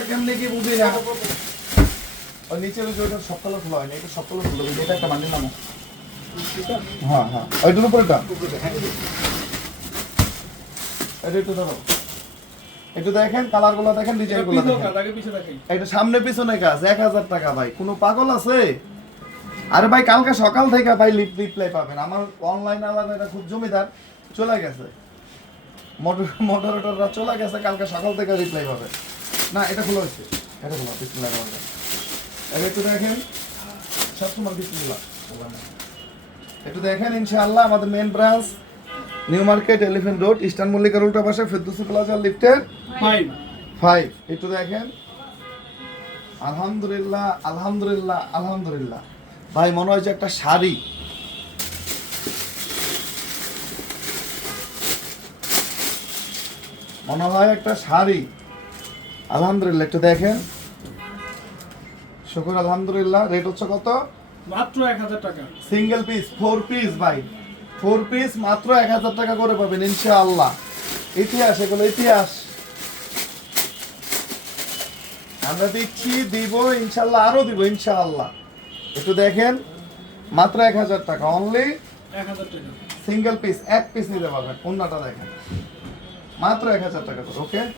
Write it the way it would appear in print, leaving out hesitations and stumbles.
কালারটা কেমনে কি বুঝি না। ওই নিচের ওইটা সব কালার খোলা হয়নি, এটা সব কালার খোলা হয়নি, এটা একটা বান্ডিল নামো। হ্যাঁ হ্যাঁ ওইটার উপরেটা এটা একটু ধরো, একটু দেখেন কালারগুলো দেখেন, ডিজাইনগুলো দেখেন। এটা সামনে পিছনে কাজ 1000 টাকা ভাই, কোনো পাগল আছে? আরে ভাই কালকে সকাল থেকে ভাই রিপ্লাই পাবেন। আমার অনলাইন আলাদা এটা খুব জমিদার, চলে গেছে মডারেটররা চলে গেছে, কালকে সকাল থেকে রিপ্লাই পাবে না। এটা খোলা হচ্ছে, এটা খোলা বিসমিল্লাহির রহমানির রহিম। এটা একটু দেখেন, সবসময় বিসমিল্লাহ। একটু দেখেন ইনশাআল্লাহ আমাদের main branch new market elephant road eastern মল্লিকার উল্টা পাশে ফেরদৌসি প্লাজা লিফটের 5। একটু দেখেন আলহামদুলিল্লাহ আলহামদুলিল্লাহ আলহামদুলিল্লাহ। ভাই মনে হয় যে একটা শাড়ি, মনে হয় একটা শাড়ি। আলহামদুলিল্লাহ একটু দেখেন, শুকুর আলহামদুলিল্লাহ। রেট হচ্ছে কত? মাত্র 1000 টাকা সিঙ্গেল পিস 4 পিস ভাই, 4 পিস মাত্র 1000 টাকা করে পাবেন ইনশাআল্লাহ। ইতিহাস, এগুলো ইতিহাস। আমরা দিচ্ছি, দিব ইনশাআল্লাহ, আরো দিব ইনশাআল্লাহ। একটু দেখেন মাত্র 1000 টাকা অনলি, 1000 টাকা সিঙ্গেল পিস, এক পিস নিতে পারবেন। অন্যটা দেখেন মাত্র 1000 টাকা করে। ওকে।